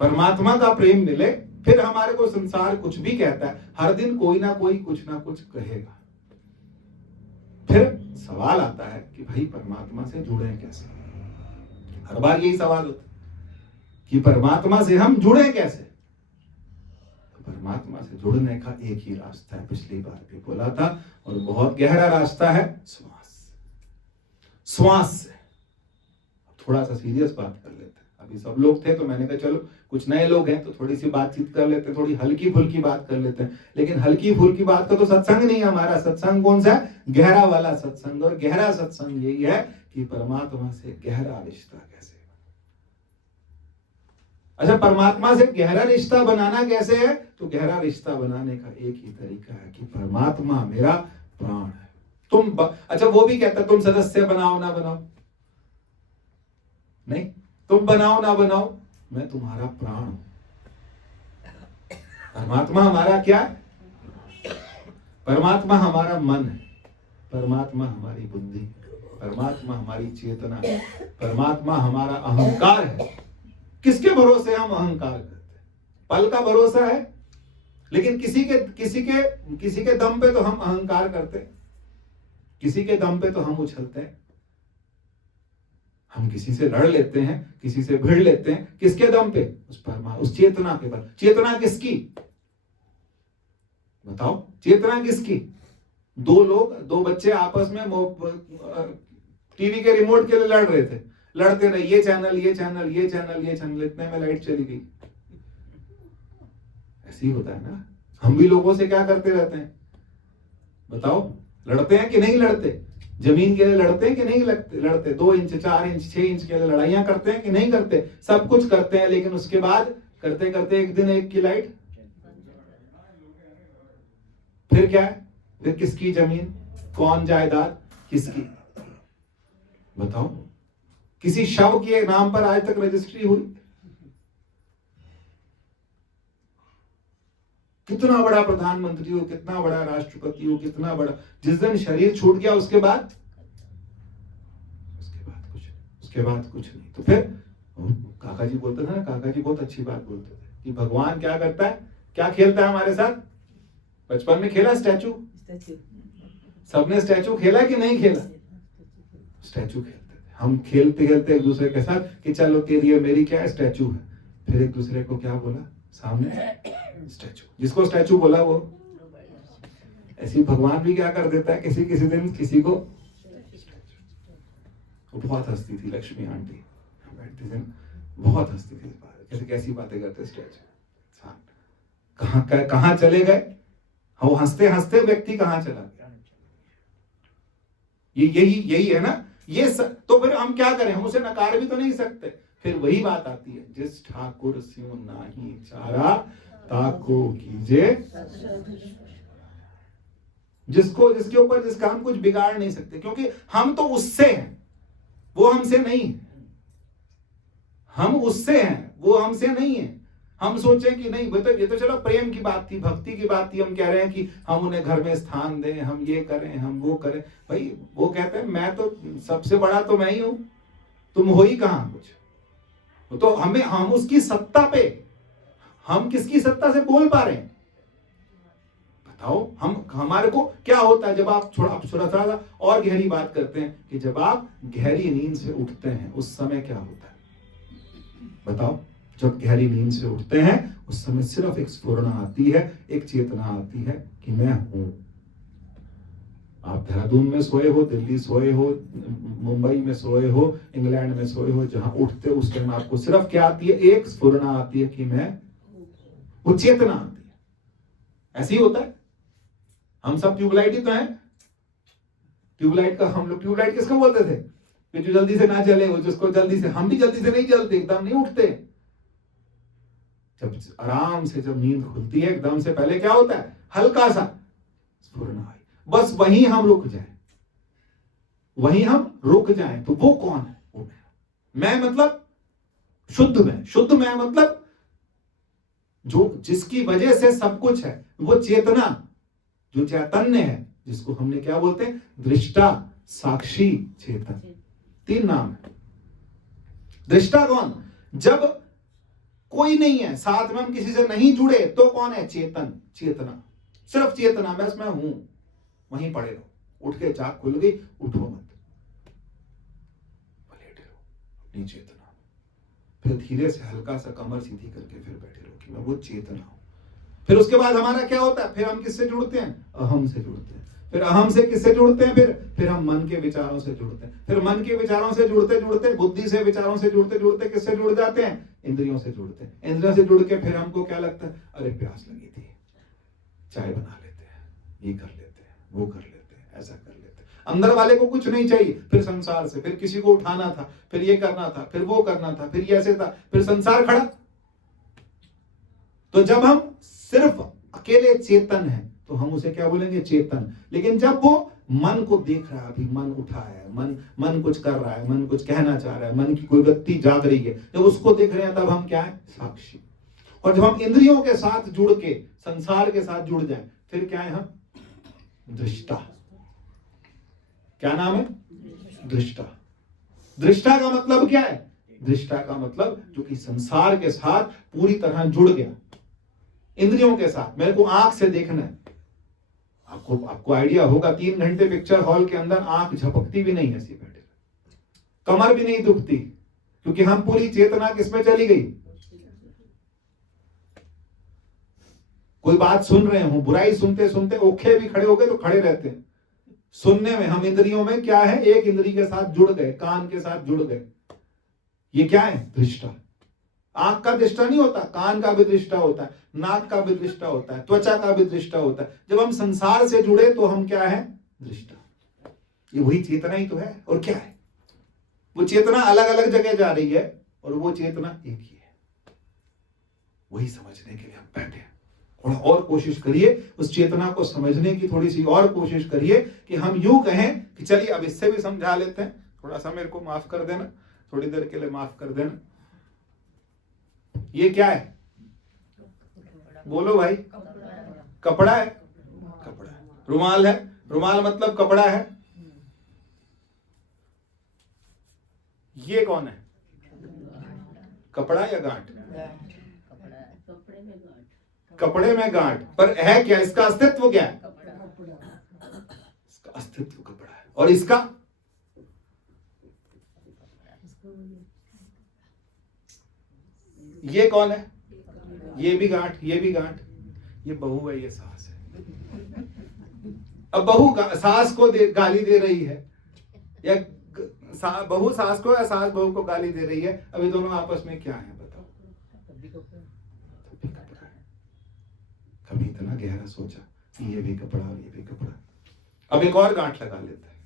परमात्मा का प्रेम मिले, फिर हमारे को संसार कुछ भी कहता है, हर दिन कोई ना कोई कुछ ना कुछ कहेगा। फिर सवाल आता है कि भाई परमात्मा से जुड़े कैसे? हर बार यही सवाल होता है कि परमात्मा से हम जुड़े कैसे? परमात्मा से जुड़ने का एक ही रास्ता है, पिछली बार भी बोला था, और बहुत गहरा रास्ता है, श्वास से। थोड़ा सा सीरियस बात कर लेते हैं। अभी सब लोग थे तो मैंने कहा चलो कुछ नए लोग हैं तो थोड़ी सी बातचीत कर लेते हैं, थोड़ी हल्की फुल्की बात कर लेते हैं। लेकिन हल्की फुल्की बात का तो सत्संग नहीं है हमारा। सत्संग कौन सा है? गहरा वाला सत्संग। और गहरा सत्संग यही है कि परमात्मा से गहरा रिश्ता कैसे। अच्छा, परमात्मा से गहरा रिश्ता बनाना कैसे है? तो गहरा रिश्ता बनाने का एक ही तरीका है कि परमात्मा मेरा प्राण है। अच्छा, वो भी कहता है तुम सदस्य बनाओ ना बनाओ, नहीं, तुम बनाओ ना बनाओ, मैं तुम्हारा प्राण हूं। परमात्मा हमारा क्या है? परमात्मा हमारा मन है, परमात्मा हमारी बुद्धि, परमात्मा हमारी चेतना है, परमात्मा हमारा अहंकार है। किसके भरोसे हम अहंकार करते हैं? पल का भरोसा है, लेकिन किसी के दम पे तो हम अहंकार करते हैं, किसी के दम पे तो हम उछलते हैं, हम किसी से लड़ लेते हैं, किसी से भिड़ लेते हैं। किसके दम पे? उस चेतना के बल। चेतना किसकी? बताओ, चेतना किसकी? दो बच्चे आपस में टीवी के रिमोट के लिए लड़ रहे थे, लड़ते रहे, ये चैनल ये चैनल ये चैनल ये चैनल, इतने में लाइट चली गई। ऐसे ही होता है ना, हम भी लोगों से क्या करते रहते हैं? बताओ, लड़ते हैं कि नहीं लड़ते? जमीन के लिए लड़ते हैं कि नहीं लड़ते? 2 इंच 4 इंच 6 इंच के लिए लड़ाइयां करते हैं कि नहीं करते? सब कुछ करते हैं, लेकिन उसके बाद करते करते एक दिन एक की लाइट, फिर क्या है? फिर किसकी जमीन, कौन जायदाद, किसकी? बताओ, किसी शव के नाम पर आज तक रजिस्ट्री हुई? कितना बड़ा प्रधानमंत्री हो, कितना बड़ा राष्ट्रपति हो, कितना बड़ा, जिस दिन शरीर छूट गया उसके बाद कुछ नहीं। तो फिर काका जी बोलते थे ना, काका जी बहुत अच्छी बात बोलते थे कि भगवान क्या करता है, क्या खेलता है हमारे साथ? बचपन में खेला स्टैचू? सबने स्टैचू खेला कि नहीं खेला? स्टैचू खेलते थे हम, खेलते खेलते एक दूसरे के साथ कि चलो तेरी और मेरी क्या है, स्टैचू है। फिर एक दूसरे को क्या बोला सामने? स्टैचू। जिसको स्टैचू बोला वो ऐसी भगवान भी क्या कर देता है किसी दिन किसी को। वो बहुत हंसती थी लक्ष्मी आंटी, बैठती थी, बहुत हंसती थी, कैसे कैसी बातें करते स्टैचू। कहां चले गए वो हंसते हंसते व्यक्ति, कहां चला गया? यही है ना तो फिर हम क्या करें? हम उसे नकार भी तो नहीं सकते। फिर वही बात आती है, जिस ठाकुर स्यों नाही चारा ताको कीजे, जिसके ऊपर जिसका हम कुछ बिगाड़ नहीं सकते, क्योंकि हम तो उससे हैं, वो हमसे नहीं है। हम उससे हैं, वो हमसे नहीं है। हम सोचें कि नहीं, ये तो चलो प्रेम की बात थी, भक्ति की बात थी, हम कह रहे हैं कि हम उन्हें घर में स्थान दें, हम ये करें, हम वो करें। भाई वो कहते हैं मैं तो सबसे बड़ा तो मैं ही हूं, तुम हो ही कहां कुछ। तो हम उसकी सत्ता पे, हम किसकी सत्ता से बोल पा रहे हैं? बताओ, हमारे को क्या होता है जब आप थोड़ा सा और गहरी बात करते हैं कि जब आप गहरी नींद से उठते हैं उस समय क्या होता है? बताओ, जब गहरी नींद से उठते हैं उस समय सिर्फ एक स्फुरना आती है, एक चेतना आती है कि मैं हूं। आप देहरादून में सोए हो, दिल्ली सोए हो, मुंबई में सोए हो, इंग्लैंड में सोए हो, जहां उठते उस टाइम आपको सिर्फ क्या आती है? एक स्फुरना आती है कि मैं वो चेतना आती है। ऐसे ही होता है, हम सब ट्यूबलाइट ही तो हैं। ट्यूबलाइट का हम लोग ट्यूबलाइट किसको बोलते थे कि जो जल्दी से ना जले, वो जिसको जल्दी से, हम भी जल्दी से नहीं जलते, एकदम नहीं उठते। जब आराम से जब नींद खुलती है एकदम से पहले क्या होता है, हल्का सा स्फुरना, बस वहीं हम रुक जाए, वहीं हम रुक जाएं। तो वो कौन है? वो मैं मतलब शुद्ध मैं। शुद्ध मैं मतलब जो जिसकी वजह से सब कुछ है, वो चेतना, जो चैतन्य है, जिसको हमने क्या बोलते हैं, दृष्टा, साक्षी, चेतन। 3 नाम है। दृष्टा कौन? जब कोई नहीं है साथ में, हम किसी से नहीं जुड़े, तो कौन है? चेतन, चेतना, सिर्फ चेतना, बस मैं हूं, वहीं पड़े रहो। उठ के चाक खुल गई, उठो मत, लेटे रहो अपनी चेतना। फिर धीरे से हल्का सा कमर सीधी करके फिर बैठे रहो कि मैं वो चेतना हूं। फिर उसके बाद हमारा क्या होता है? फिर हम किससे जुड़ते हैं? अहम से जुड़ते हैं। फिर अहम से किससे जुड़ते हैं? फिर हम मन के विचारों से जुड़ते हैं। फिर मन के विचारों से जुड़ते जुड़ते, बुद्धि से विचारों से जुड़ते जुड़ते किससे जुड़ जाते हैं? इंद्रियों से जुड़ते हैं। इंद्रियों से जुड़ के फिर हमको क्या लगता है? अरे प्यास लगी थी, चाय बना लेते हैं, ये कर लेते हैं, वो कर लेते हैं, ऐसा कर लेते हैं। अंदर वाले को कुछ नहीं चाहिए, फिर संसार से, फिर किसी को उठाना था, फिर ये करना था, फिर वो करना था, फिर ये ऐसे था, फिर संसार खड़ा। तो जब हम सिर्फ अकेले चेतन हैं तो हम उसे क्या बोलेंगे? चेतन। लेकिन जब वो मन को देख रहा है, अभी मन उठा है, मन कुछ कर रहा है, मन कुछ कहना चाह रहा है, मन की कोई वृत्ति जाग रही है, जब उसको देख रहे हैं तब हम क्या है? साक्षी। और जब हम इंद्रियों के साथ जुड़ के संसार के साथ जुड़ जाएं, फिर क्या है? हम दृष्टा। क्या नाम है? दृष्टा। दृष्टा का मतलब क्या है? दृष्टा का मतलब जो कि संसार के साथ पूरी तरह जुड़ गया, इंद्रियों के साथ। मेरे को आंख से देखना है, आपको आइडिया होगा, 3 घंटे पिक्चर हॉल के अंदर आंख झपकती भी नहीं, ऐसी बैठे, कमर भी नहीं दुखती, क्योंकि हम पूरी चेतना किसमें चली गई? कोई बात सुन रहे हो, बुराई सुनते सुनते ओखे भी खड़े हो गए तो खड़े रहते हैं। सुनने में हम इंद्रियों में क्या है? एक इंद्री के साथ जुड़ गए, कान के साथ जुड़ गए। ये क्या है? दृष्टा। आंख का दृष्टा नहीं होता, कान का भी दृष्टा होता है, नाक का भी दृष्टा होता है, त्वचा का भी दृष्टा होता है। जब हम संसार से जुड़े तो हम क्या है? दृष्टा। ये वही चेतना ही तो है। और क्या है? वो चेतना अलग अलग जगह जा रही है और वो चेतना एक ही है। वही समझने के लिए हम बैठे हैं। थोड़ा और कोशिश करिए उस चेतना को समझने की, थोड़ी सी और कोशिश करिए कि हम यूं कहें कि चलिए अब इससे भी समझा लेते हैं। थोड़ा सा मेरे को माफ कर देना, थोड़ी देर के लिए माफ कर देना। ये क्या है? बोलो भाई। कपड़ा है। कपड़ा है। रुमाल है। रुमाल मतलब कपड़ा है। ये कौन है? कपड़ा या गांठ? कपड़े में गांठ, पर है क्या? इसका अस्तित्व क्या है? इसका अस्तित्व कपड़ा है। और इसका? ये कौन है? ये भी गांठ, ये भी गांठ। ये बहू है, ये सास है। अब बहू सास को गाली दे रही है, या बहू सास को, या सास बहू को गाली दे रही है। अभी दोनों आपस में क्या है बताओ? कभी इतना गहरा सोचा कि ये भी कपड़ा और ये भी कपड़ा। अब एक और गांठ लगा लेते हैं,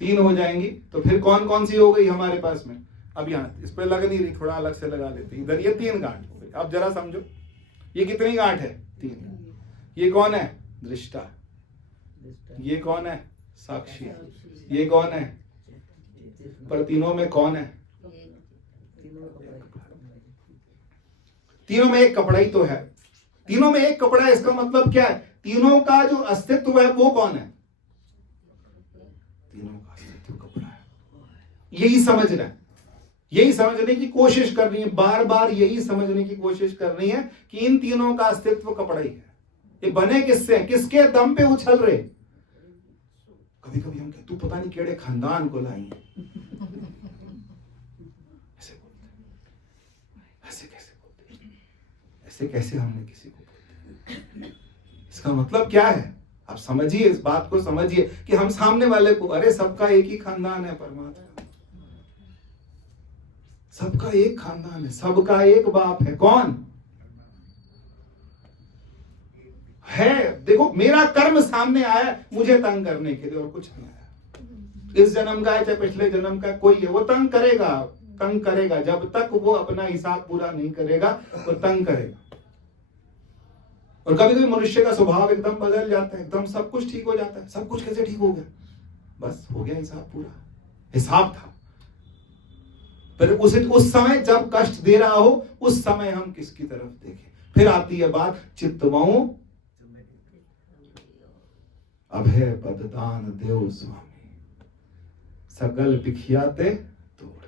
3 हो जाएंगी। तो फिर कौन कौन सी हो गई हमारे पास में? अब यहाँ इस पे लग नहीं रही, थोड़ा अलग से लगा लेते हैं। इधर ये 3 गांठ हो गई। अब जरा समझो, ये कितनी गांठ है? 3। ये कौन है? दृष्टा। ये कौन है? साक्षी। ये कौन है? पर तीनों में कौन है? तीनों में एक कपड़ा ही तो है। तीनों में एक कपड़ा है, इसका मतलब क्या है? तीनों का जो अस्तित्व है वो कौन है? तीनों का अस्तित्व कपड़ा है। यही समझना है, यही समझने की कोशिश करनी है, बार बार यही समझने की कोशिश करनी है कि इन तीनों का अस्तित्व कपड़ा ही है। ये बने किससे? किसके दम पे उछल रहे? कभी कभी हम कहते तू पता नहीं केड़े खानदान को लाई है, ऐसे बोलते, ऐसे कैसे बोलते, ऐसे कैसे हमने किसी को बोलते। इसका मतलब क्या है? आप समझिए, इस बात को समझिए कि हम सामने वाले को, अरे सबका एक ही खानदान है परमात्मा, सबका एक खानदान है, सबका एक बाप है। कौन? है, देखो मेरा कर्म सामने आया मुझे तंग करने के लिए, और कुछ नहीं आया। इस जन्म का है चाहे पिछले जन्म का, कोई है वो तंग करेगा, तंग करेगा। जब तक वो अपना हिसाब पूरा नहीं करेगा वो तंग करेगा। और कभी कभी मनुष्य का स्वभाव एकदम बदल जाता है, एकदम सब कुछ ठीक हो जाता है। सब कुछ कैसे ठीक हो गया? बस हो गया हिसाब पूरा, हिसाब था। पर उस समय जब कष्ट दे रहा हो उस समय हम किसकी तरफ देखें? फिर आती है बात, चित्तवऊ अभय पददान देव स्वामी, सकल बिखियाते तोड़।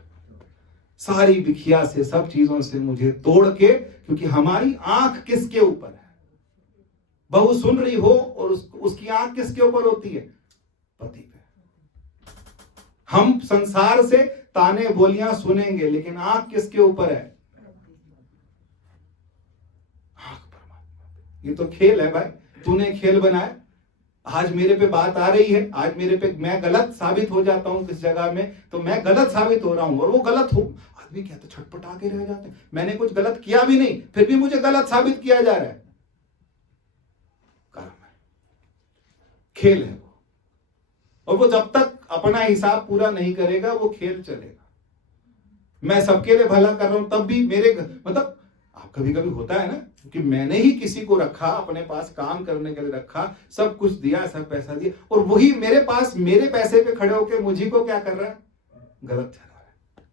सारी बिखिया से, सब चीजों से मुझे तोड़ के, क्योंकि हमारी आंख किसके ऊपर है? बहू सुन रही हो और उसकी आंख किसके ऊपर होती है? पति पे। हम संसार से ताने बोलियां सुनेंगे, लेकिन आंख किसके ऊपर है? आंख परमात्मा। ये तो खेल है भाई, तूने खेल बनाया। आज मेरे पे बात आ रही है, आज मेरे पे मैं गलत साबित हो जाता हूं किस जगह में, तो मैं गलत साबित हो रहा हूं, और वो गलत हो। आदमी क्या तो छटपटा के रह जाते हैं, मैंने कुछ गलत किया भी नहीं, फिर भी मुझे गलत साबित किया जा रहा है। कर्म है, खेल है वो, और वो जब तक अपना हिसाब पूरा नहीं करेगा वो खेल चलेगा। मैं सबके लिए भला कर रहा हूं, तब भी मेरे मतलब आप कभी कभी होता है ना कि मैंने ही किसी को रखा, अपने पास काम करने के लिए रखा, सब कुछ दिया, सब पैसा दिया, और वही मेरे पास मेरे पैसे पे खड़े होकर मुझे को क्या कर रहा है? गलत चला रहा है।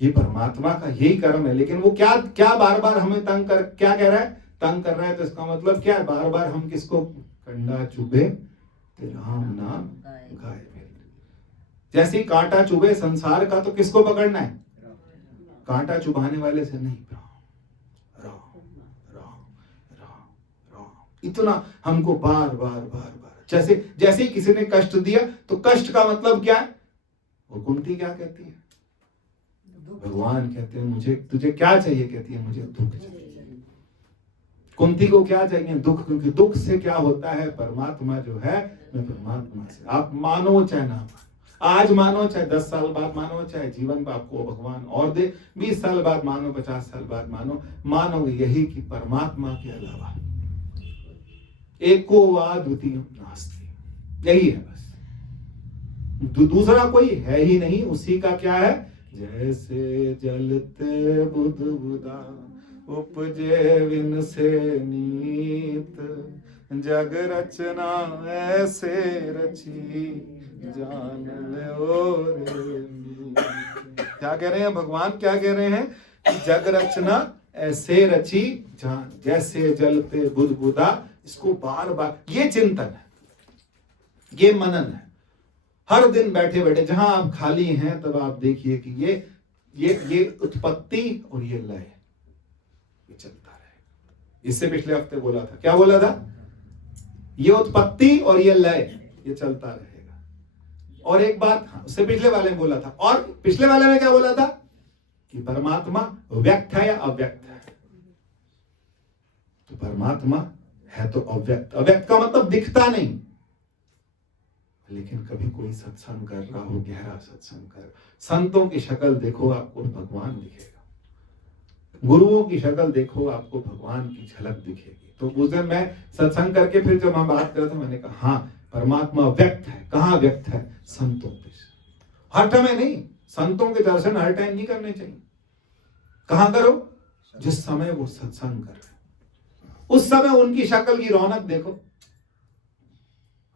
ये परमात्मा का यही कर्म है। लेकिन वो क्या क्या बार बार हमें तंग कर, क्या कह रहा है? तंग कर रहा है। तो इसका मतलब क्या है? बार बार हम किसको? कंडा चुभे ते राम नाम गाए। जैसे कांटा चुभे संसार का, तो किसको पकड़ना है? कांटा चुभाने वाले से नहीं। राम राम राम राम राम। इतना हमको बार बार बार बार, जैसे जैसे ही किसी ने कष्ट दिया, तो कष्ट का मतलब क्या है? वो कुंती क्या कहती है? भगवान कहते हैं मुझे, तुझे क्या चाहिए? कहती है मुझे दुख चाहिए। कुंती को क्या चाहिए? दुख। क्योंकि दुख से क्या होता है? परमात्मा जो है, मैं परमात्मा से, आप मानो चाहे ना, आज मानो चाहे 10 साल बाद मानो, चाहे जीवन में आपको भगवान और दे, 20 साल बाद मानो, 50 साल बाद मानो, मानोगे यही कि परमात्मा के अलावा एको वा द्वितीय नास्ति। यही है बस, दूसरा कोई है ही नहीं। उसी का क्या है? जैसे जलते बुध बुदा उपजे विन से नीत, जग रचना ऐसे रची जान लो रे। क्या कह रहे हैं भगवान? क्या कह रहे हैं? जग रचना ऐसे रची जान, जैसे जलते बुदबुदा। इसको बार बार, ये चिंतन है, ये मनन है। हर दिन बैठे बैठे जहां आप खाली हैं, तब आप देखिए कि ये उत्पत्ति और ये लय, ये चलता रहे। इससे पिछले हफ्ते बोला था, क्या बोला था? ये उत्पत्ति और ये लय, ये चलता रहेगा। और एक बात, हाँ, उससे पिछले वाले में बोला था, और पिछले वाले में क्या बोला था? कि परमात्मा व्यक्त है या अव्यक्त है। तो परमात्मा है तो अव्यक्त। अव्यक्त का मतलब दिखता नहीं, लेकिन कभी कोई सत्संग कर रहा हो, गहरा सत्संग कर, संतों की शक्ल देखो, आपको भगवान दिखेगा। गुरुओं की शक्ल देखो, आपको भगवान की झलक दिखेगी। तो उस दिन मैं सत्संग करके फिर जब हम बात कर रहे थे, मैंने कहा हाँ, परमात्मा व्यक्त है। कहाँ व्यक्त है? संतों पे। हर टाइम नहीं, संतों के दर्शन हर टाइम नहीं करने चाहिए। कहां करो? जिस समय वो सत्संग कर रहे, उस समय उनकी शक्ल की रौनक देखो।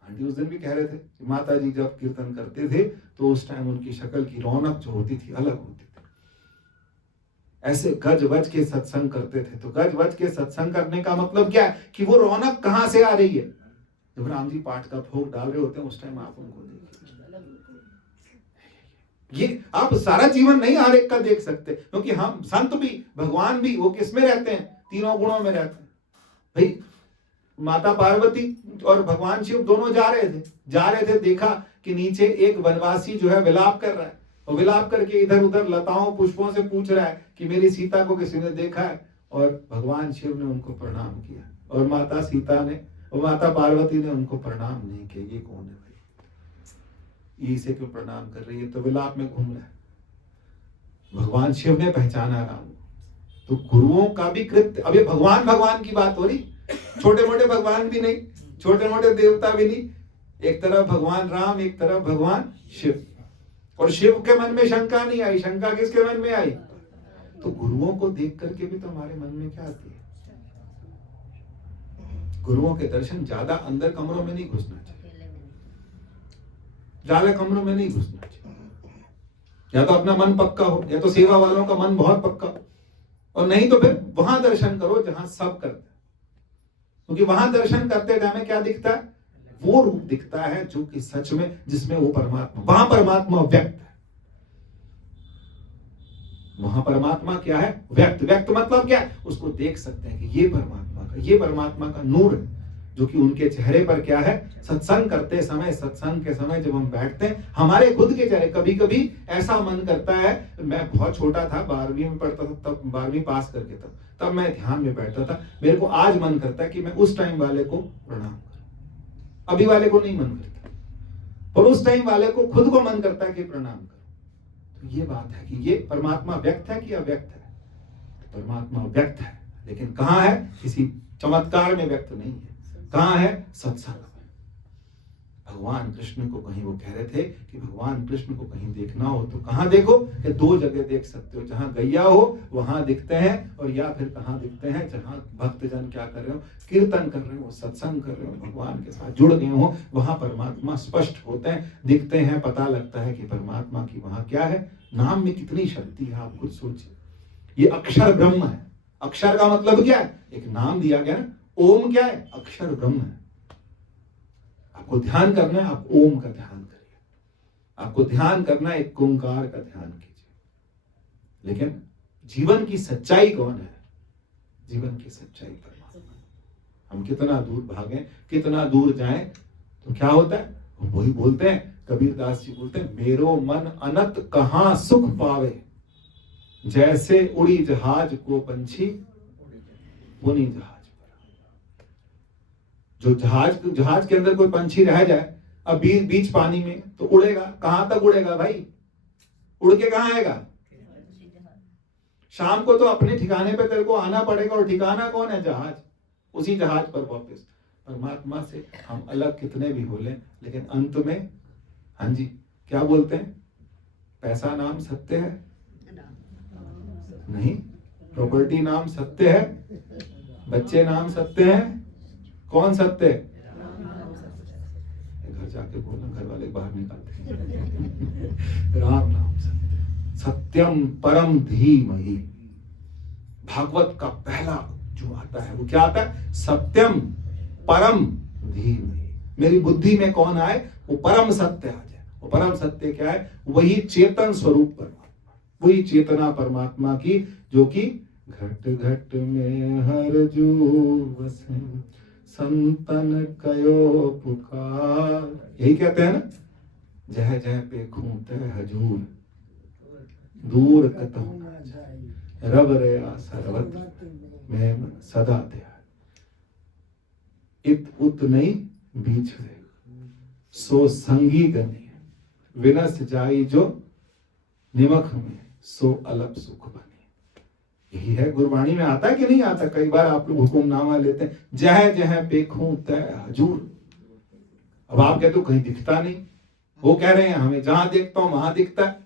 आंटी उस दिन भी कह रहे थे कि माता जी जब कीर्तन करते थे, तो उस टाइम उनकी शक्ल की रौनक जो होती थी अलग होती थी। ऐसे गज वज के सत्संग करते थे। तो गज वज के सत्संग करने का मतलब क्या है? कि वो रौनक कहां से आ रही है? जब राम जी पाठ का भोग डाल रहे होते हैं, उस टाइम आप उनको देखिए। ये आप सारा जीवन नहीं हर एक का देख सकते, क्योंकि हम संत भी, भगवान भी, वो किस में रहते हैं? तीनों गुणों में रहते हैं। भाई माता पार्वती और भगवान शिव दोनों जा रहे थे, देखा कि नीचे एक वनवासी जो है विलाप कर रहा है, और विलाप करके इधर उधर लताओं पुष्पों से पूछ रहा है कि मेरी सीता को किसी ने देखा है? और भगवान शिव ने उनको प्रणाम किया, और माता सीता ने और माता पार्वती ने उनको प्रणाम नहीं किया। ये कौन है भाई? इसे क्यों प्रणाम कर रही है? तो विलाप में घूम रहा है। भगवान शिव ने पहचाना राम, तो गुरुओं का भी कृत्य, अब ये भगवान भगवान की बात हो रही, छोटे मोटे भगवान भी नहीं, छोटे मोटे देवता भी नहीं, एक तरफ भगवान राम, एक तरफ भगवान शिव, और शिव के मन में शंका नहीं आई, शंका किसके मन में आई? तो गुरुओं को देख करके भी तो हमारे मन में क्या आती है? गुरुओं के दर्शन ज्यादा अंदर कमरों में नहीं घुसना चाहिए, ज्यादा कमरों में नहीं घुसना चाहिए। या तो अपना मन पक्का हो, या तो सेवा वालों का मन बहुत पक्का, और नहीं तो फिर वहां दर्शन करो जहां सब करते हैं, क्योंकि वहां दर्शन करते टाइम क्या दिखता है? वो रूप दिखता है जो कि सच में, जिसमें वो परमात्मा, वहां परमात्मा व्यक्त है। वहां परमात्मा क्या है? व्यक्त। व्यक्त मतलब क्या है? उसको देख सकते हैं कि ये परमात्मा का नूर है, जो कि उनके चेहरे पर क्या है? सत्संग करते समय, सत्संग के समय जब हम बैठते हैं, हमारे खुद के चेहरे, कभी कभी ऐसा मन करता है, मैं बहुत छोटा था, 12वीं में पढ़ता था, तब 12वीं पास करके तब मैं ध्यान में बैठता था, मेरे को आज मन करता है कि मैं उस टाइम वाले को प्रणाम करूं। अभी वाले को नहीं मन करता, पर उस टाइम वाले को खुद को मन करता है कि प्रणाम करो। तो ये बात है कि ये परमात्मा व्यक्त है कि अव्यक्त है? परमात्मा व्यक्त है, लेकिन कहाँ है? किसी चमत्कार में व्यक्त नहीं है। कहाँ है? सत्संग में। भगवान कृष्ण को कहीं वो कह रहे थे कि भगवान कृष्ण को कहीं देखना हो तो कहाँ देखो? कि दो जगह देख सकते हो, जहां गैया हो वहां दिखते हैं, और या फिर कहाँ दिखते हैं? जहां भक्तजन क्या कर रहे हो? कीर्तन कर रहे हो, सत्संग कर रहे हो, भगवान के साथ जुड़ गए हो, वहां परमात्मा स्पष्ट होते हैं, दिखते हैं, पता लगता है कि परमात्मा की वहां क्या है। नाम में कितनी शक्ति है, आप खुद सोचिए। ये अक्षर ब्रह्म है। अक्षर का मतलब क्या है? एक नाम दिया गया ना, ओम क्या है? अक्षर ब्रह्म है। आपको ध्यान करना है, आप ओम का ध्यान करिए। आपको ध्यान करना है, एक ओंकार का ध्यान कीजिए। लेकिन जीवन की सच्चाई कौन है? जीवन की सच्चाई परमात्मा। हम कितना दूर भागें, कितना दूर जाएं, तो क्या होता है? वही बोलते हैं, कबीर दास जी बोलते हैं, मेरो मन अनंत कहां सुख पावे, जैसे उड़ी जहाज को पंछी पुनी जहाज। जो जहाज के अंदर कोई पंछी रह जाए अब बीच पानी में, तो उड़ेगा, कहां तक उड़ेगा भाई? उड़ के कहां आएगा? शाम को तो अपने ठिकाने पे तेरे को आना पड़ेगा, और ठिकाना कौन है? जहाज। उसी जहाज पर वापस। परमात्मा से हम अलग कितने भी हो लें, लेकिन अंत में, हाँ जी, क्या बोलते हैं? पैसा नाम सत्य है? नहीं। प्रॉपर्टी नाम सत्य है? बच्चे नाम सत्य है? कौन सत्य है? घर जाके बोलना, घर वाले बाहर निकालते। राम नाम सत्य, सत्यम परम धीमहि। भागवत का पहला जो आता है वो क्या आता है? सत्यम परम धीमहि। मेरी बुद्धि में कौन आए? वो परम सत्य आ जाए। वो परम सत्य क्या है? वही चेतन स्वरूप परमात्मा, वही चेतना परमात्मा की, जो कि घट घट में हर जो बसे, संतन कयो पुकार। यही कहते हैं ना, जह जह पे खूंते हजूर, दूर कतहु ना जाए, रब रया सर्वत्र मैं मन सदा दया। इत उत नहीं बीच रे, सो संगी गने, विनस जाई जो निमख में, सो अलप सुख बने। यही है, गुरबाणी में आता है कि नहीं आता? कई बार आप लोग हुक्मनामा लेते हैं, जह जह पेखूं तय हजूर। अब आप कहते हो कहीं दिखता नहीं, वो कह रहे हैं हमें जहां देखता हूं वहां दिखता है।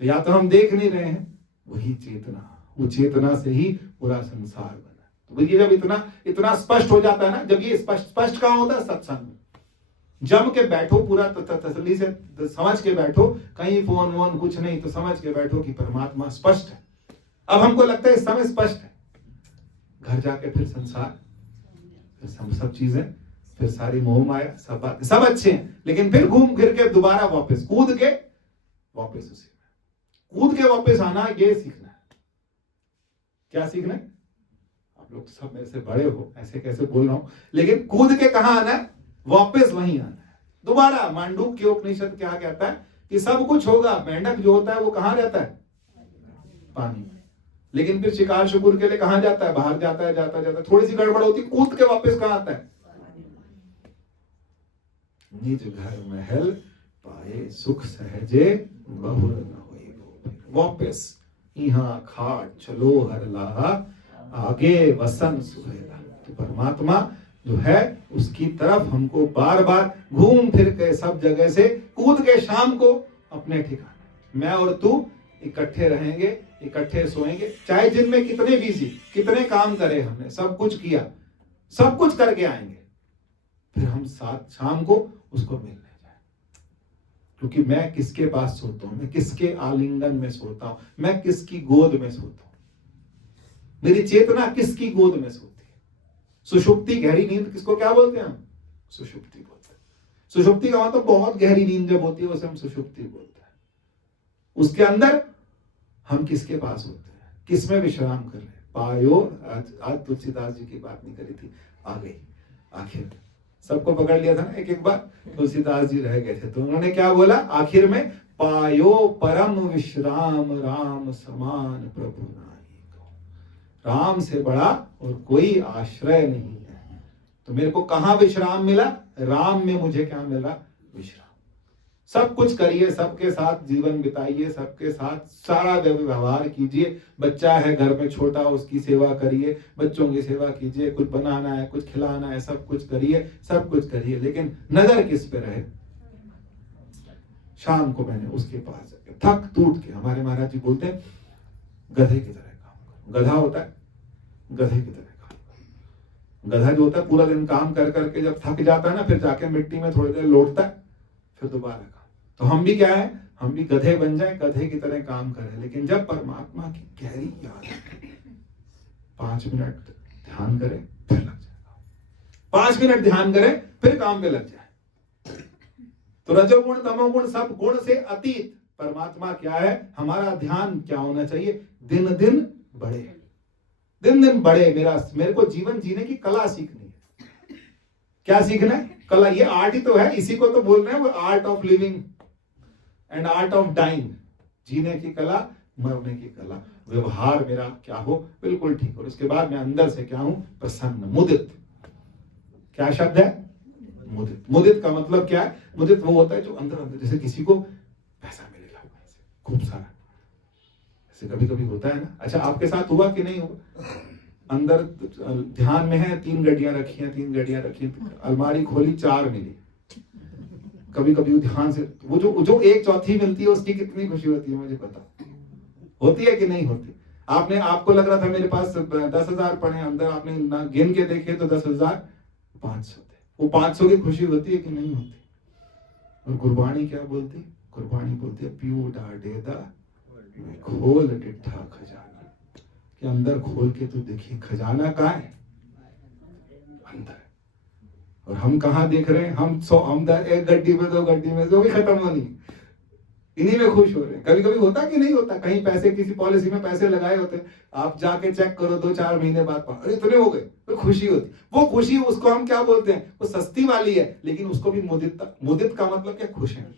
तो या तो हम देख नहीं रहे हैं, वही चेतना, वो चेतना से ही पूरा संसार बना। तो ये जब इतना स्पष्ट हो जाता है ना, जब ये स्पष्ट कहां होता है? सत्संग में। जम के बैठो, पूरा तसल्ली से समझ के बैठो, कहीं फोन वोन कुछ नहीं, तो समझ के बैठो कि परमात्मा स्पष्ट है। अब हमको लगता है इस समय स्पष्ट है, घर जाके फिर संसार, फिर सब चीजें, फिर सारी मोह माया, सब बातें सब अच्छे हैं, लेकिन फिर घूम फिर के दोबारा वापस कूद के वापस उसी में कूद के वापस आना, ये सीखना है। क्या सीखना है? आप लोग सब मेरे से बड़े हो, ऐसे कैसे बोल रहा हूं, लेकिन कूद के कहां आना है? वापस वहीं आना है दोबारा। मांडूक्य उपनिषद क्या कहता है? कि सब कुछ होगा, मेंढक जो होता है वो कहां रहता है? पानी में। लेकिन फिर शिकार शुकुर के लिए कहां जाता है? बाहर जाता है, जाता थोड़ी सी गड़बड़ होती, कूद के वापस कहां आता है? निज घर महल पाए सुख सहजे, बहुर न होई। वापस यहाँ खाट चलो हर लाहा, आगे वसन सुहेला। तो परमात्मा जो है उसकी तरफ हमको बार बार घूम फिर के सब जगह से कूद के शाम को अपने ठिकाने, मैं और तू इकट्ठे रहेंगे, इकट्ठे सोएंगे, चाहे दिन में कितने बिजी, कितने काम करे, हमने सब कुछ किया, सब कुछ करके आएंगे, फिर हम साथ शाम को उसको मिलने जाए। क्योंकि मैं किसके पास सोता हूं, मैं किसके आलिंगन में सोता हूं, मैं किसकी गोद में सोता हूं, मेरी चेतना किसकी गोद में सोती है। सुषुप्ति, गहरी नींद किसको क्या बोलते हैं हम? सुषुप्ति बोलते हैं। सुषुप्ति का मतलब बहुत गहरी नींद जब होती है उसे हम सुषुप्ति बोलते हैं। उसके अंदर हम किसके पास होते हैं, किसमें विश्राम कर रहे हैं? पायो, आज तुलसीदास जी की बात नहीं करी थी, आ गई आखिर, सबको पकड़ लिया था ना एक एक बार, तुलसीदास जी रह गए थे, तो उन्होंने क्या बोला आखिर में? पायो परम विश्राम राम समान प्रभु नाई को। राम से बड़ा और कोई आश्रय नहीं है। तो मेरे को कहां विश्राम मिला? राम में मुझे क्या मिला? विश्राम। सब कुछ करिए, सबके साथ जीवन बिताइए, सबके साथ सारा व्यवहार कीजिए। बच्चा है घर में छोटा, उसकी सेवा करिए, बच्चों की सेवा कीजिए, कुछ बनाना है, कुछ खिलाना है, सब कुछ करिए, सब कुछ करिए, लेकिन नजर किस पे रहे? शाम को मैंने उसके पास जाके थक टूट के, हमारे महाराज जी बोलते हैं गधे की तरह काम करो। गधा होता है, गधे की तरह काम करो। गधा जो होता है पूरा दिन काम कर करके जब थक जाता है ना, फिर जाके मिट्टी में थोड़ी देर लौटता है, फिर दोबारा काम। तो हम भी क्या है, हम भी गधे बन जाए, गधे की तरह काम करें। लेकिन जब परमात्मा की गहरी याद है, 5 मिनट ध्यान करें फिर लग जाएगा, 5 मिनट ध्यान करें फिर काम पे लग जाए। तो रजोगुण तमोगुण सब गुण से अतीत परमात्मा क्या है? हमारा ध्यान क्या होना चाहिए? दिन दिन बढ़े, दिन दिन बढ़े। मेरे को जीवन जीने की कला सीखनी है। क्या सीखना है? कला। ये आर्ट ही तो है, इसी को तो बोल रहे हैं वो art of living and art of dying. जीने की कला, मरने की कला। व्यवहार मेरा क्या हो? बिल्कुल ठीक हो। उसके बाद मैं अंदर से क्या हूं? प्रसन्न, मुदित। क्या शब्द है? मुदित। मुदित का मतलब क्या है? मुदित वो होता है जो अंदर अंदर, जैसे किसी को पैसा मिलेगा खूब सारा, ऐसे कभी कभी होता है ना। अच्छा, आपके साथ हुआ कि नहीं हुआ? अंदर ध्यान में है, 3 गड्डियां रखी हैं, 3 गड्डियां रखी, अलमारी खोली 4 मिली। कभी कभी ध्यान से वो जो 1/4 मिलती है उसकी कितनी खुशी होती है, मुझे पता। होती है कि नहीं होती? आपको लग रहा था मेरे पास 10,000 पड़े, अंदर आपने ना गिन के देखे तो 10,500 थे। वो 500 की खुशी होती है कि नहीं होती? और गुरबाणी क्या बोलती? गुरबाणी बोलती है पीऊ डाडेदा खोल डिठा खजाना, कि अंदर खोल के तू देखिए खजाना कहाँ है? अंदर। और हम कहाँ देख रहे हैं? हम एक गड्डी में 2 गड्डी में जो भी खत्म होनी, इन्हीं में खुश हो रहे हैं। कभी कभी होता कि नहीं होता? कहीं पैसे, किसी पॉलिसी में पैसे लगाए होते, आप जाके चेक करो 2-4 महीने बाद, अरे इतने हो गए, तो खुशी होती। वो खुशी, उसको हम क्या बोलते हैं? वो सस्ती वाली है, लेकिन उसको भी मुदित का मतलब क्या? खुश है।